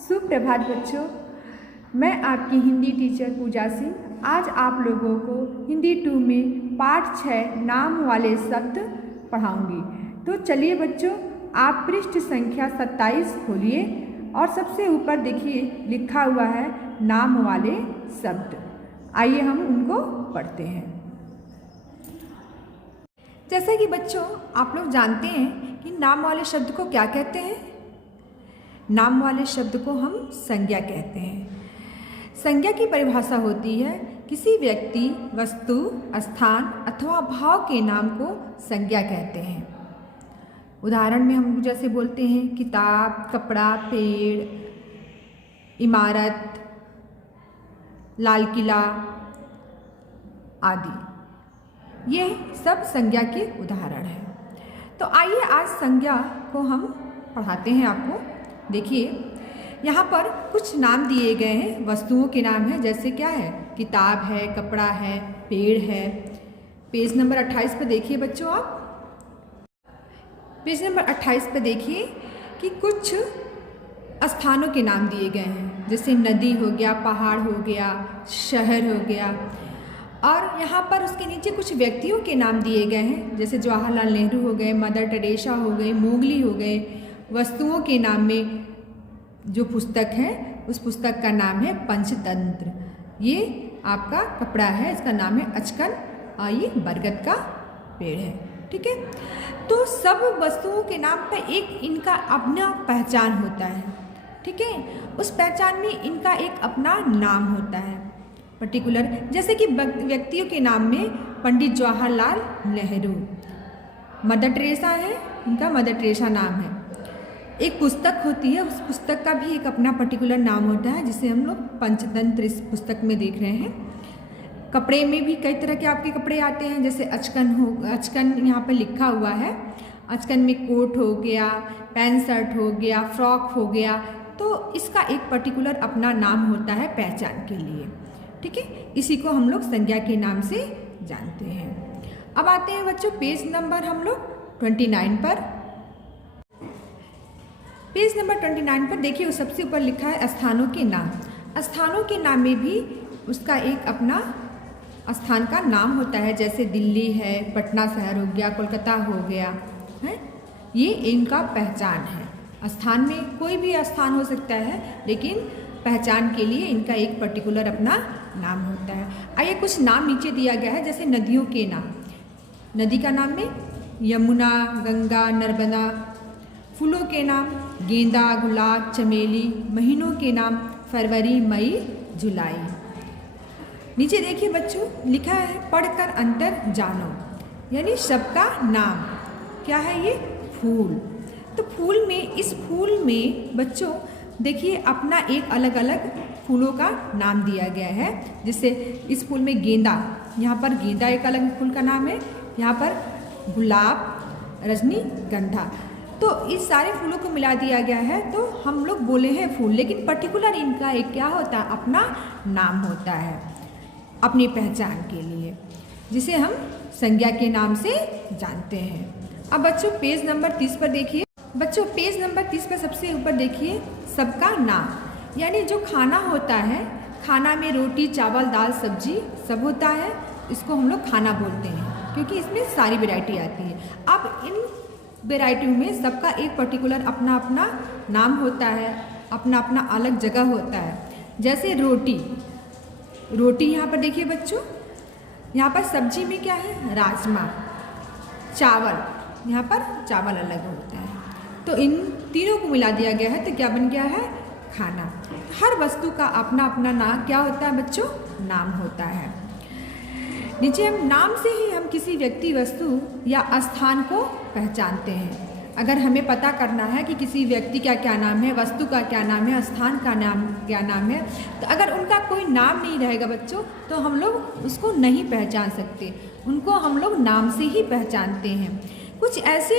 सुप्रभात बच्चों, मैं आपकी हिंदी टीचर पूजा सिंह आज आप लोगों को हिंदी 2 में पाठ 6 नाम वाले शब्द पढ़ाऊंगी। तो चलिए बच्चों, आप पृष्ठ संख्या 27 खोलिए और सबसे ऊपर देखिए लिखा हुआ है नाम वाले शब्द। आइए हम उनको पढ़ते हैं। जैसे कि बच्चों आप लोग जानते हैं कि नाम वाले शब्द को क्या कहते हैं। नाम वाले शब्द को हम संज्ञा कहते हैं। संज्ञा की परिभाषा होती है किसी व्यक्ति, वस्तु, स्थान अथवा भाव के नाम को संज्ञा कहते हैं। उदाहरण में हम जैसे बोलते हैं किताब, कपड़ा, पेड़, इमारत, लाल किला आदि, ये सब संज्ञा के उदाहरण हैं। तो आइए आज संज्ञा को हम पढ़ाते हैं आपको। देखिए यहाँ पर कुछ नाम दिए गए हैं, वस्तुओं के नाम हैं। जैसे क्या है, किताब है, कपड़ा है, पेड़ है। पेज नंबर 28 पर देखिए बच्चों, आप पेज नंबर 28 पर देखिए कि कुछ स्थानों के नाम दिए गए हैं। जैसे नदी हो गया, पहाड़ हो गया, शहर हो गया। और यहाँ पर उसके नीचे कुछ व्यक्तियों के नाम दिए गए हैं। जैसे जवाहरलाल नेहरू हो गए, मदर टेरेसा हो गए, मोगली हो गए। वस्तुओं के नाम में जो पुस्तक है उस पुस्तक का नाम है पंचतंत्र। ये आपका कपड़ा है, इसका नाम है अचकन और ये बरगद का पेड़ है। ठीक है, तो सब वस्तुओं के नाम पर एक इनका अपना पहचान होता है। ठीक है, उस पहचान में इनका एक अपना नाम होता है पर्टिकुलर। जैसे कि व्यक्तियों के नाम में पंडित जवाहरलाल नेहरू, मदर टेरेसा है, इनका मदर टेरेसा नाम है। एक पुस्तक होती है, उस पुस्तक का भी एक अपना पर्टिकुलर नाम होता है, जिसे हम लोग पंचतंत्र इस पुस्तक में देख रहे हैं। कपड़े में भी कई तरह के आपके कपड़े आते हैं। जैसे अचकन यहाँ पर लिखा हुआ है। अचकन में कोट हो गया, पैंट शर्ट हो गया, फ्रॉक हो गया। तो इसका एक पर्टिकुलर अपना नाम होता है पहचान के लिए। ठीक है, इसी को हम लोग संज्ञा के नाम से जानते हैं। अब आते हैं बच्चों पेज नंबर हम लोग 29 पर। पेज नंबर 29 पर देखिए, उस सबसे ऊपर लिखा है स्थानों के नाम। स्थानों के नाम में भी उसका एक अपना स्थान का नाम होता है। जैसे दिल्ली है, पटना शहर हो गया, कोलकाता हो गया है। ये इनका पहचान है। स्थान में कोई भी स्थान हो सकता है, लेकिन पहचान के लिए इनका एक पर्टिकुलर अपना नाम होता है। आइए कुछ नाम नीचे दिया गया है। जैसे नदियों के नाम, नदी का नाम में यमुना, गंगा, नर्मदा। फूलों के नाम गेंदा, गुलाब, चमेली। महीनों के नाम फरवरी, मई, जुलाई। नीचे देखिए बच्चों लिखा है पढ़कर अंतर जानो, यानी सबका नाम क्या है, ये फूल। तो फूल में, इस फूल में बच्चों देखिए अपना एक अलग अलग फूलों का नाम दिया गया है। जैसे इस फूल में गेंदा, यहाँ पर गेंदा एक अलग फूल का नाम है। यहाँ पर गुलाब, रजनीगंधा। तो इस सारे फूलों को मिला दिया गया है, तो हम लोग बोले हैं फूल। लेकिन पर्टिकुलर इनका एक क्या होता है, अपना नाम होता है अपनी पहचान के लिए, जिसे हम संज्ञा के नाम से जानते हैं। अब बच्चों पेज नंबर 30 पर देखिए। बच्चों पेज नंबर 30 पर सबसे ऊपर देखिए सबका नाम, यानी जो खाना होता है, खाना में रोटी, चावल, दाल, सब्जी सब होता है। इसको हम लोग खाना बोलते हैं, क्योंकि इसमें सारी वैरायटी आती है। अब इन वैरायटियों में सबका एक पर्टिकुलर अपना अपना नाम होता है, अपना अपना अलग जगह होता है। जैसे रोटी, रोटी यहाँ पर देखिए बच्चों, यहाँ पर सब्जी में क्या है, राजमा। चावल, यहाँ पर चावल अलग होता है। तो इन तीनों को मिला दिया गया है, तो क्या बन गया है, खाना। हर वस्तु का अपना अपना नाम क्या होता है बच्चों, नाम होता है। नीचे हम नाम से ही हम किसी व्यक्ति, वस्तु या स्थान को पहचानते हैं। अगर हमें पता करना है कि किसी व्यक्ति का क्या नाम है, वस्तु का क्या नाम है, स्थान का नाम क्या नाम है, तो अगर उनका कोई नाम नहीं रहेगा बच्चों, तो हम लोग उसको नहीं पहचान सकते। उनको हम लोग नाम से ही पहचानते हैं। कुछ ऐसे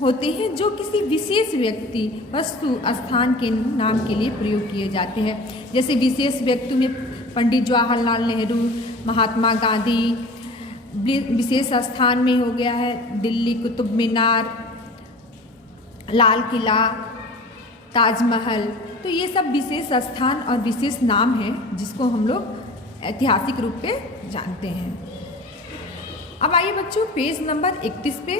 होते हैं जो किसी विशेष व्यक्ति, वस्तु, स्थान के नाम के लिए प्रयोग किए जाते हैं। जैसे विशेष व्यक्ति में पंडित जवाहरलाल नेहरू, महात्मा गांधी। विशेष स्थान में हो गया है दिल्ली कुतुब मीनार, लाल किला, ताजमहल। तो ये सब विशेष स्थान और विशेष नाम हैं जिसको हम लोग ऐतिहासिक रूप पे जानते हैं। अब आइए बच्चों पेज नंबर 31 पे।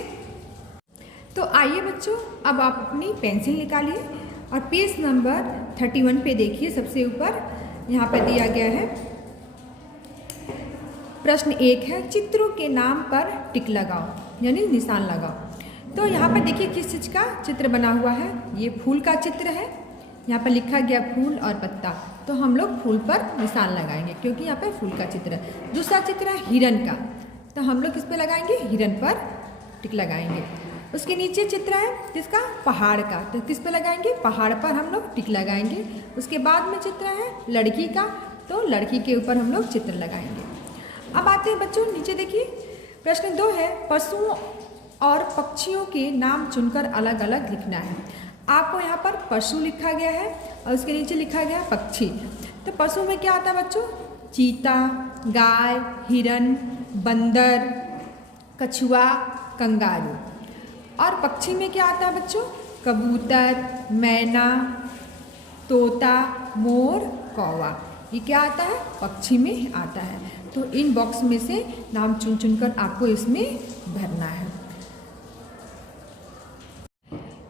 तो आइए बच्चों अब आप अपनी पेंसिल निकालिए और पेज नंबर 31 पे देखिए। सबसे ऊपर यहाँ पर दिया गया है प्रश्न 1 है, चित्रों के नाम पर टिक लगाओ यानी निशान लगाओ। तो यहाँ पर देखिए किस चीज़ का चित्र बना हुआ है। ये फूल का चित्र है, यहाँ पर लिखा गया फूल और पत्ता, तो हम लोग फूल पर निशान लगाएंगे क्योंकि यहाँ पर फूल का चित्र है। दूसरा चित्र है हिरन का, तो हम लोग किस पे लगाएंगे, हिरन पर टिक लगाएंगे। उसके नीचे चित्र है किसका, पहाड़ का, तो किस पे लगाएंगे, पहाड़ पर हम लोग टिक लगाएंगे। उसके बाद में चित्र है लड़की का, तो लड़की के ऊपर हम लोग चित्र लगाएंगे। अब आते हैं बच्चों नीचे देखिए प्रश्न 2 है, पशुओं और पक्षियों के नाम चुनकर अलग अलग लिखना है। आपको यहाँ पर पशु लिखा गया है और उसके नीचे लिखा गया पक्षी। तो पशु में क्या आता है बच्चों, चीता, गाय, हिरन, बंदर, कछुआ, कंगारू। और पक्षी में क्या आता है बच्चों, कबूतर, मैना, तोता, मोर, कौवा। ये क्या आता है, पक्षी में आता है। तो इन बॉक्स में से नाम चुन चुनकर आपको इसमें भरना है।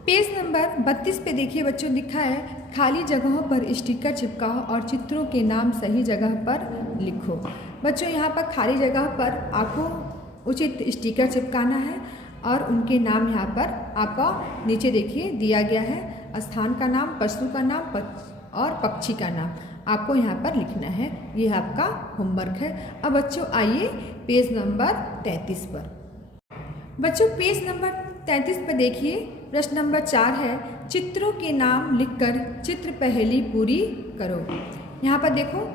पेज नंबर 32 पे देखिए बच्चों लिखा है, खाली जगहों पर स्टिकर चिपकाओ और चित्रों के नाम सही जगह पर लिखो। बच्चों यहाँ पर खाली जगह पर आपको उचित स्टिकर चिपकाना है और उनके नाम यहाँ पर आपका नीचे देखिए दिया गया है, स्थान का नाम, पशु का नाम और पक्षी का नाम आपको यहाँ पर लिखना है। ये आपका होमवर्क है। अब बच्चों आइए पेज नंबर 33 पर। बच्चों पेज नंबर 33 पर देखिए प्रश्न नंबर 4 है, चित्रों के नाम लिखकर चित्र पहेली पूरी करो। यहाँ पर देखो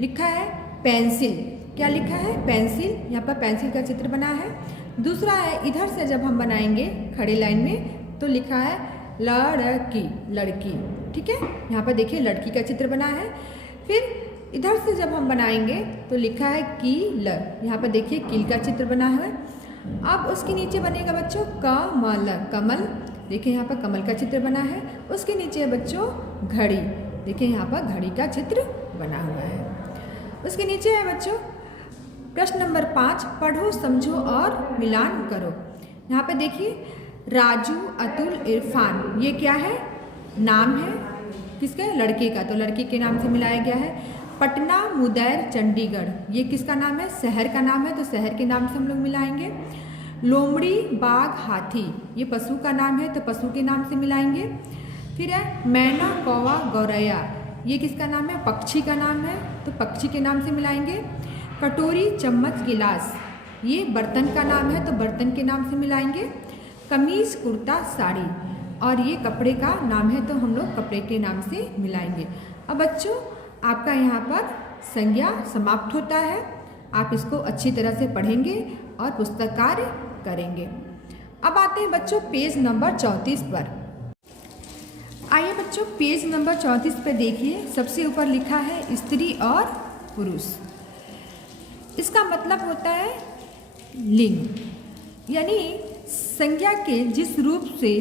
लिखा है पेंसिल, क्या लिखा है, पेंसिल। यहाँ पर पेंसिल का चित्र बना है। दूसरा है इधर से जब हम बनाएंगे खड़े लाइन में तो लिखा है लड़की, लड़की, ठीक है। यहाँ पर देखिए लड़की का चित्र बना है। फिर इधर से जब हम बनाएंगे तो लिखा है कील, यहाँ पर देखिए कील का चित्र बना है। अब उसके नीचे बनेगा बच्चों कमल, कमल, देखिए यहाँ पर कमल का चित्र बना है। उसके नीचे है बच्चों घड़ी, देखिए यहाँ पर घड़ी का चित्र बना हुआ है। उसके नीचे है बच्चों प्रश्न नंबर 5, पढ़ो, समझो और मिलान करो। यहाँ पे देखिए राजू, अतुल, इरफान, ये क्या है, नाम है किसका, लड़के का, तो लड़के के नाम से मिलाया गया है। पटना, मुदैर, चंडीगढ़, ये किसका नाम है, शहर का नाम है, तो शहर के नाम से हम लोग मिलाएंगे। लोमड़ी, बाघ, हाथी, ये पशु का नाम है, तो पशु के नाम से मिलाएंगे। फिर है मैना, कौवा, गौरैया, ये किसका नाम है, पक्षी का नाम है, तो पक्षी के नाम से मिलाएंगे। कटोरी, चम्मच, गिलास, ये बर्तन का नाम है, तो बर्तन के नाम से मिलाएंगे। कमीज, कुर्ता, साड़ी, और ये कपड़े का नाम है, तो हम लोग कपड़े के नाम से मिलाएंगे। अब बच्चों आपका यहाँ पर संज्ञा समाप्त होता है। आप इसको अच्छी तरह से पढ़ेंगे और पुस्तक कार्य करेंगे। अब आते हैं बच्चों पेज नंबर 34 पर। आइए बच्चों पेज नंबर 34 पर देखिए, सबसे ऊपर लिखा है स्त्री और पुरुष। इसका मतलब होता है लिंग, यानी संज्ञा के जिस रूप से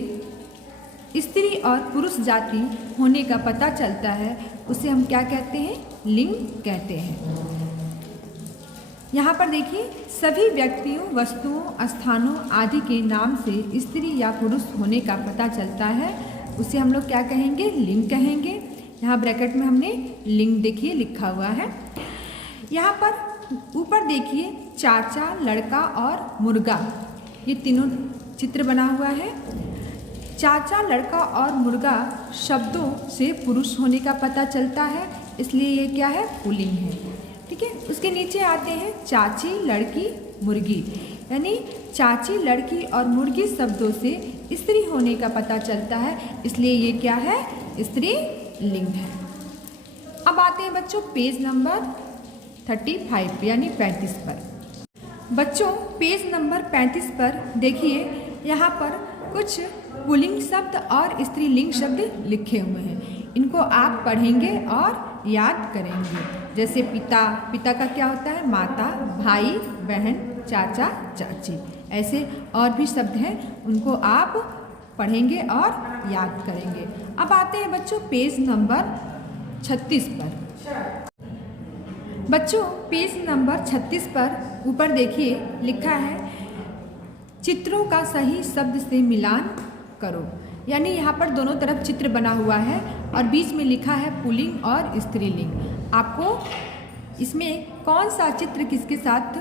स्त्री और पुरुष जाति होने का पता चलता है उसे हम क्या कहते हैं, लिंग कहते हैं। यहाँ पर देखिए सभी व्यक्तियों, वस्तुओं, स्थानों आदि के नाम से स्त्री या पुरुष होने का पता चलता है, उसे हम लोग क्या कहेंगे, लिंग कहेंगे। यहाँ ब्रैकेट में हमने लिंग देखिए लिखा हुआ है। यहाँ पर ऊपर देखिए चाचा, लड़का और मुर्गा, ये तीनों चित्र बना हुआ है। चाचा, लड़का और मुर्गा शब्दों से पुरुष होने का पता चलता है, इसलिए ये क्या है, पुल्लिंग है, ठीक है। उसके नीचे आते हैं चाची, लड़की, मुर्गी, यानी चाची, लड़की और मुर्गी शब्दों से स्त्री होने का पता चलता है, इसलिए ये क्या है, स्त्री लिंग है। अब आते हैं बच्चों पेज नंबर 35 यानी 35 पर। बच्चों पेज नंबर 35 पर देखिए, यहाँ पर कुछ पुल्लिंग शब्द और स्त्रीलिंग शब्द लिखे हुए हैं। इनको आप पढ़ेंगे और याद करेंगे। जैसे पिता, पिता का क्या होता है, माता, भाई, बहन, चाचा, चाची, ऐसे और भी शब्द हैं, उनको आप पढ़ेंगे और याद करेंगे। अब आते हैं बच्चों पेज नंबर 36 पर। बच्चों पेज नंबर 36 पर ऊपर देखिए लिखा है चित्रों का सही शब्द से मिलान करो। यानी यहाँ पर दोनों तरफ चित्र बना हुआ है और बीच में लिखा है पुल्लिंग और स्त्रीलिंग। आपको इसमें कौन सा चित्र किसके साथ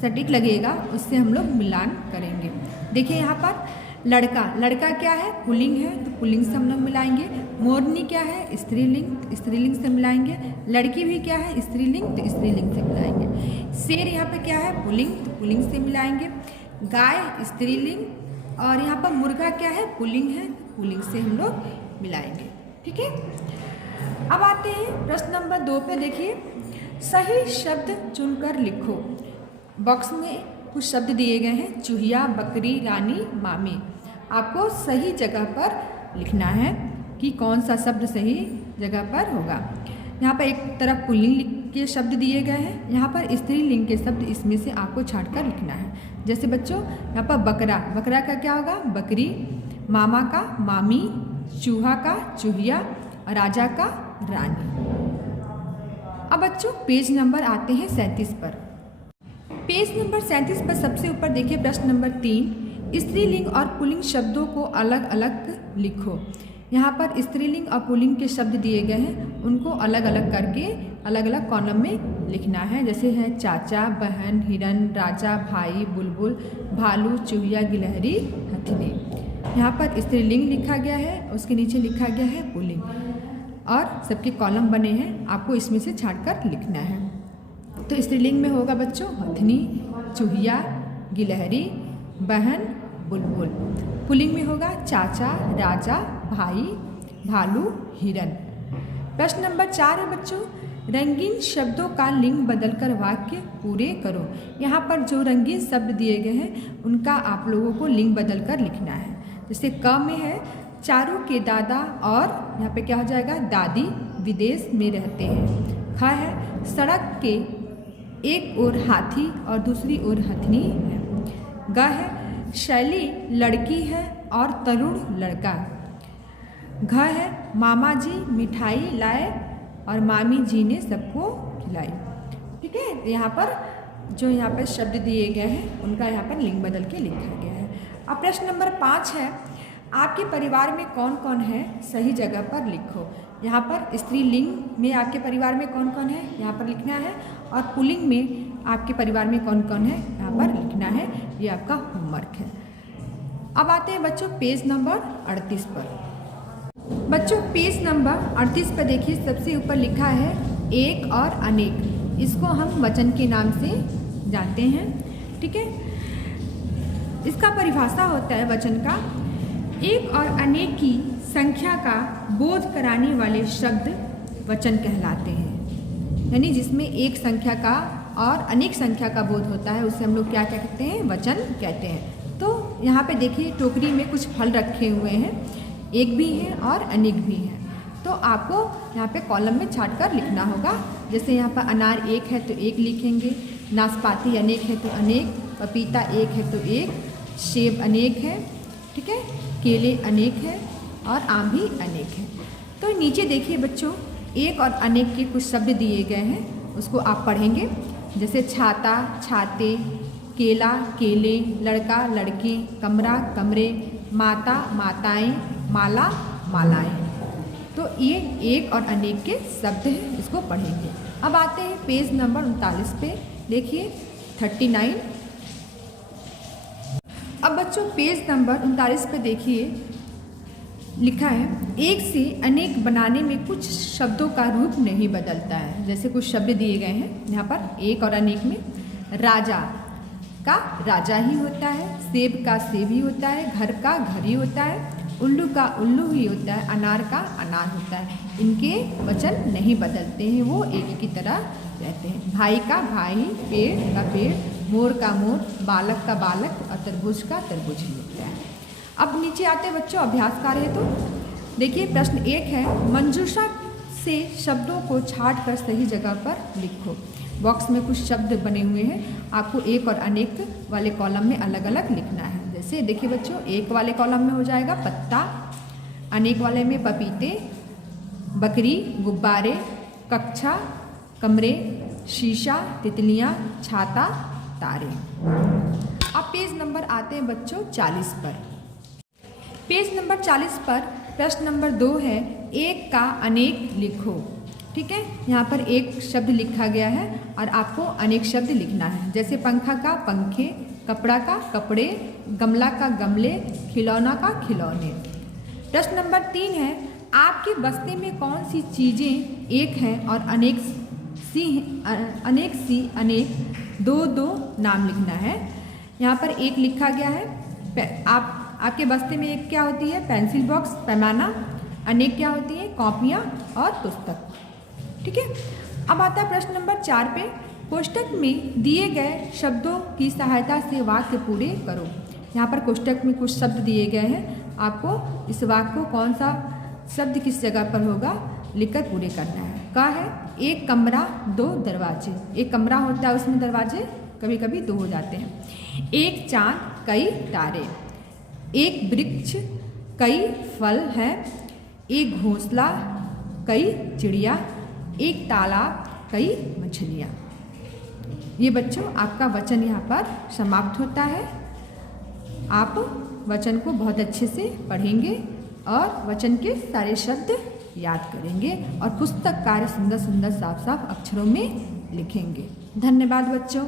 सटीक लगेगा उससे हम लोग मिलान करेंगे। देखिए यहाँ पर लड़का क्या है पुल्लिंग है तो पुल्लिंग से हम लोग मिलाएंगे। मोरनी क्या है स्त्रीलिंग से मिलाएंगे। लड़की भी क्या है स्त्रीलिंग तो स्त्रीलिंग से मिलाएंगे। शेर यहाँ पे क्या है पुल्लिंग तो पुल्लिंग से मिलाएंगे। गाय स्त्रीलिंग और यहाँ पर मुर्गा क्या है पुल्लिंग है पुल्लिंग से हम लोग मिलाएंगे। ठीक है, अब आते हैं प्रश्न नंबर 2 पे। देखिए सही शब्द चुनकर लिखो। बॉक्स में कुछ शब्द दिए गए हैं चूहिया, बकरी, रानी, मामी। आपको सही जगह पर लिखना है कि कौन सा शब्द सही जगह पर होगा। यहाँ पर एक तरफ पुल्लिंग के शब्द दिए गए हैं, यहाँ पर स्त्रीलिंग के शब्द इसमें से आपको छांट कर लिखना है। जैसे बच्चों यहाँ पर बकरा का क्या होगा बकरी, मामा का मामी, चूहा का चूहिया, राजा का रानी। अब बच्चों पेज नंबर आते हैं 37 पर। पेज नंबर 37 पर सबसे ऊपर देखिए प्रश्न नंबर 3 स्त्रीलिंग और पुल्लिंग शब्दों को अलग अलग लिखो। यहाँ पर स्त्रीलिंग और पुल्लिंग के शब्द दिए गए हैं, उनको अलग अलग करके अलग अलग कॉलम में लिखना है। जैसे है चाचा, बहन, हिरन, राजा, भाई, बुलबुल, भालू, चूहिया, गिलहरी, हथिनी। यहाँ पर स्त्रीलिंग लिखा गया है, उसके नीचे लिखा गया है पुल्लिंग और सबके कॉलम बने हैं, आपको इसमें से छांट कर लिखना है। तो स्त्रीलिंग में होगा बच्चों हथिनी, चूहिया, गिलहरी, बहन, बुलबुल। पुल्लिंग में होगा चाचा, राजा, भाई, भालू, हिरन। प्रश्न नंबर 4 है बच्चों रंगीन शब्दों का लिंग बदलकर वाक्य पूरे करो। यहाँ पर जो रंगीन शब्द दिए गए हैं उनका आप लोगों को लिंग बदलकर लिखना है। जैसे क में है चारू के दादा और यहाँ पे क्या हो जाएगा दादी विदेश में रहते हैं। ख है सड़क के एक ओर हाथी और दूसरी ओर हथनी है। ग है शैली लड़की है और तरुण लड़का। घ है मामा जी मिठाई लाए और मामी जी ने सबको खिलाई। ठीक है, यहाँ पर जो यहाँ पर शब्द दिए गए हैं उनका यहाँ पर लिंग बदल के लिखा गया है। अब प्रश्न नंबर 5 है आपके परिवार में कौन कौन है सही जगह पर लिखो। यहाँ पर स्त्रीलिंग में आपके परिवार में कौन कौन है यहाँ पर लिखना है और पुल्लिंग में आपके परिवार में कौन कौन है यहाँ पर लिखना है। ये आपका होमवर्क है। अब आते हैं बच्चों पेज नंबर 38 पर। बच्चों पेज नंबर 38 पर देखिए सबसे ऊपर लिखा है एक और अनेक। इसको हम वचन के नाम से जानते हैं। ठीक है, इसका परिभाषा होता है वचन का एक और अनेक की संख्या का बोध कराने वाले शब्द वचन कहलाते हैं। यानी जिसमें एक संख्या का और अनेक संख्या का बोध होता है उसे हम लोग क्या कहते हैं वचन कहते हैं। तो यहाँ पे देखिए टोकरी में कुछ फल रखे हुए हैं, एक भी है और अनेक भी है। तो आपको यहाँ पे कॉलम में छांट कर लिखना होगा। जैसे यहाँ पर अनार एक है तो एक लिखेंगे, नाशपाती अनेक है तो अनेक, पपीता एक है तो एक, सेब अनेक है, ठीक है, केले अनेक है और आम भी अनेक है। तो नीचे देखिए बच्चों एक और अनेक के कुछ शब्द दिए गए हैं, उसको आप पढ़ेंगे। जैसे छाता छाते, केला केले, लड़का लड़की, कमरा कमरे, माता माताएं, माला मालाएं। तो ये एक और अनेक के शब्द हैं, इसको पढ़ेंगे। अब आते हैं पेज नंबर 39 पे, देखिए 39। अब बच्चों पेज नंबर 39 पे देखिए लिखा है एक से अनेक बनाने में कुछ शब्दों का रूप नहीं बदलता है। जैसे कुछ शब्द दिए गए हैं यहाँ पर एक और अनेक में, राजा का राजा ही होता है, सेब का सेब ही होता है, घर का घर ही होता है, उल्लू का उल्लू ही होता है, अनार का अनार होता है। इनके वचन नहीं बदलते हैं, वो एक की तरह रहते हैं। भाई का भाई, पेड़ का पेड़, मोर का मोर, बालक का बालक और तरबूज का तरबूज ही होता है। अब नीचे आते बच्चों अभ्यास कार्य है। तो देखिए प्रश्न 1 है मंजूषा से शब्दों को छांट कर सही जगह पर लिखो। बॉक्स में कुछ शब्द बने हुए हैं, आपको एक और अनेक वाले कॉलम में अलग अलग लिखना है। जैसे देखिए बच्चों, एक वाले कॉलम में हो जाएगा पत्ता, अनेक वाले में पपीते, बकरी, गुब्बारे, कक्षा, कमरे, शीशा, तितलियाँ, छाता, तारे। अब पेज नंबर आते हैं बच्चों 40 पर। पेज नंबर 40 पर प्रश्न नंबर 2 है, एक का अनेक लिखो। ठीक है, यहाँ पर एक शब्द लिखा गया है और आपको अनेक शब्द लिखना है। जैसे पंखा का पंखे, कपड़ा का कपड़े, गमला का गमले, खिलौना का खिलौने। प्रश्न नंबर 3 है, आपकी बस्ती में कौन सी चीज़ें एक हैं और अनेक अनेक दो नाम लिखना है। यहाँ पर एक लिखा गया है। आपके बस्ते में एक क्या होती है? पेंसिल बॉक्स, पैमाना। अनेक क्या होती है? कॉपियाँ और पुस्तक। ठीक है, अब आता है प्रश्न नंबर 4 पे। कोष्टक में दिए गए शब्दों की सहायता से वाक्य पूरे करो। यहाँ पर कोष्टक में कुछ शब्द दिए गए हैं, आपको इस वाक्य को कौन सा शब्द किस जगह पर होगा लिखकर पूरे करना है। कहा है, एक कमरा 2 दरवाजे। एक कमरा होता है, उसमें दरवाजे कभी कभी 2 हो जाते हैं। एक चाँद कई तारे, एक वृक्ष कई फल हैं, एक घोंसला कई चिड़िया, एक तालाब कई मछलियाँ। ये बच्चों आपका वचन यहाँ पर समाप्त होता है। आप वचन को बहुत अच्छे से पढ़ेंगे और वचन के सारे शब्द याद करेंगे और पुस्तक कार्य सुंदर सुंदर साफ साफ अक्षरों में लिखेंगे। धन्यवाद बच्चों।